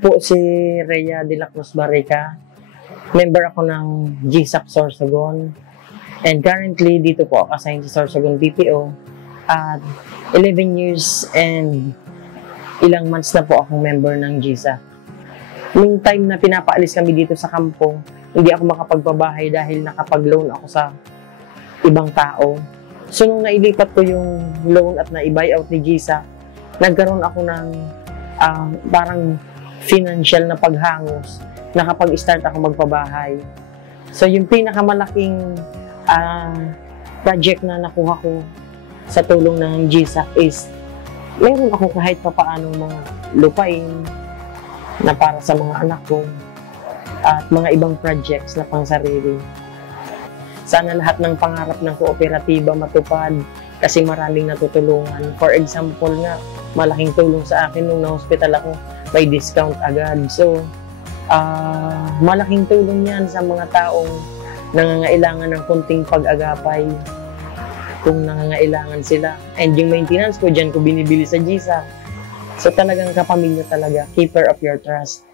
Po si Rhea de la Cruz Barrica. Member ako ng GSAC Sorsogon. And currently, dito po ako assigned sa Sorsogon BPO. At 11 years and ilang months na po akong member ng GSAC. Nung time na pinapaalis kami dito sa kampo, hindi ako makapagpabahay dahil nakapag-loan ako sa ibang tao. So, nung nailipat ko yung loan at na-buy-out ni GSAC, nagkaroon ako ng parang financial na paghangos. Nakapag-start ako magpabahay. So, yung pinakamalaking project na nakuha ko sa tulong ng GSAC is mayroon ako kahit papaano mga lupain na para sa mga anak ko at mga ibang projects na pangsarili. Sana lahat ng pangarap ng kooperatiba matupad kasi maraming natutulungan. For example nga, malaking tulong sa akin nung na-hospital ako, may discount agad. So, malaking tulong yan sa mga taong nangangailangan ng kunting pag-agapay kung nangangailangan sila. And yung maintenance ko, dyan ko binibili sa GSAC. So talagang kapamilya talaga, keeper of your trust.